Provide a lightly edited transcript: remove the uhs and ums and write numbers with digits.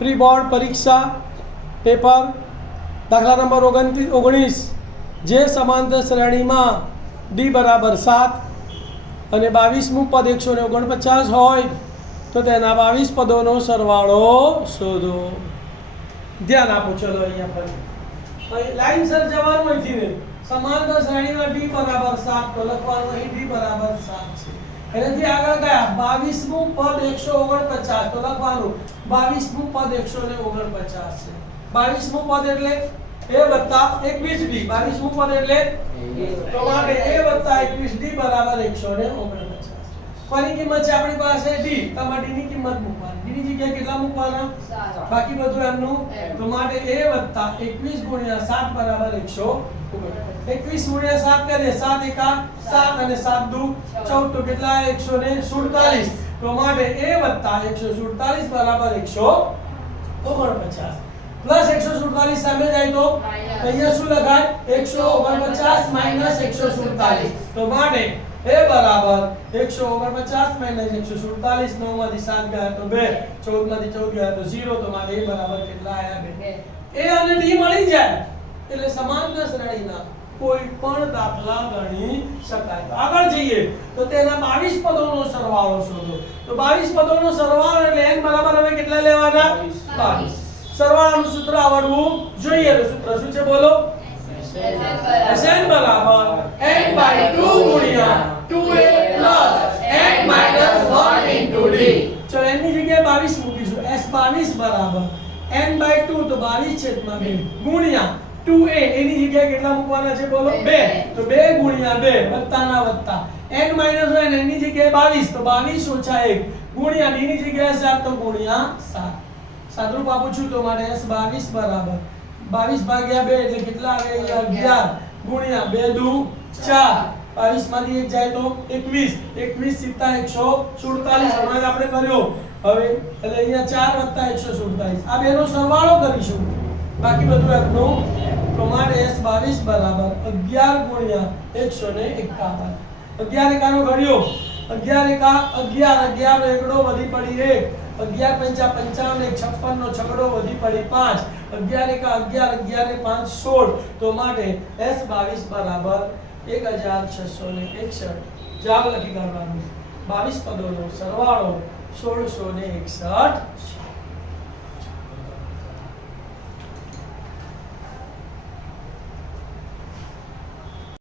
Pre board પરીક્ષા paper દાખલા number 29 જે સમાંતર શ્રેણીમાં d બરાબર 7 અને 22મું પદ 149 હોય તો તેના 22 પદોનો સરવાળો શોધો. ધ્યાન આપો. ચલો અહીંયા પર અહીં લાઈન સર જવાનું અહીંથી ને સમાંતર શ્રેણીમાં d બરાબર 7 તો લખવાનું અહીં d બરાબર 7 છે. એનાથી આગળ ગયા 22મું પદ 149 તો લખવાનું 22મું પદ 149 છે. 22મું પદ એટલે a વત્તા 21d. 22મું પદ એટલે તો માટે a વત્તા 21d બરાબર 149. કોની કિંમત છે આપણી પાસે d. તમારે d ની કિંમત મૂકવાની. d ની જગ્યાએ કેટલા મૂકવાના? 7. બાકી બધું એમનું. તો માટે a વત્તા 21 ગુણ્યા 7 બરાબર 149. 21 ગુણ્યા 7 કરીએ 7 એકા 7 અને 7 દુ 14 તો કેટલા 147. તો માટે a વત્તા 147 બરાબર 149 પ્લસ 147 સામે જાય તો અહીંયા શું લખાય 149 માઈનસ 147. તો માટે a બરાબર 149 માઈનસ 147. 9 માંથી 7 ગયા તો 2, 14 માંથી 14 ગયા તો 0. તો માટે a બરાબર કેટલા આયા? 2. a અને d મળી જાય એટલે સમાંતર શ્રેણીના કોઈ પણ દાખલા ગણી શકાય. તો આગળ જઈએ તો તેના 22 પદોનો સરવાળો શોધો. તો 22 પદોનો સરવાળો એટલે n બરાબર હવે કેટલા લેવાના? 22. સરવાળાનું સૂત્ર આવડવું જોઈએ. તો સૂત્ર શું છે બોલો? Sn બરાબર n/2 ગુણ્યા 2a n - 1 into d. ચલો n ની જગ્યાએ 22 મૂકીશું. s22 બરાબર n/2 તો 22 છેદમાં 2 ગુણ્યા 2a એની જગ્યાએ કેટલા મૂકવાના છે બોલો? 2. તો 2 ગુણ્યા 2 વત્તાના વત્તા n - 1 એની જગ્યાએ 22 તો 22 ઓછા 1 ગુણ્યા d ની જગ્યાએ 7 તો ગુણ્યા 7. સાદરૂપ આપું છું તો મારે s22 બરાબર 22 ભાગ્યા 2 એટલે કેટલા આવે? 11 ગુણ્યા 2 દુ 4. 22 માંથી 1 જાય તો 21. 21 + 147 હમણાં આપણે કર્યો. હવે એટલે અહીંયા 4 + 147 આ બેનો સરવાળો કરીશું. બાકી બધું એકનું. તો મારે s22 બરાબર 11 ગુણ્યા 151. 11 એકાનો ઘડ્યો 11 એકા 11 11 એકડો વધી પડી 1 11 પંચા 55 56 નો છગડો વધી પડી 5 11 એકા 11 11 ને 5 16. તો માટે s22 બરાબર 1661. જવાબ લખી કાઢવાનું. 22 પદોનો સરવાળો 1661 છે.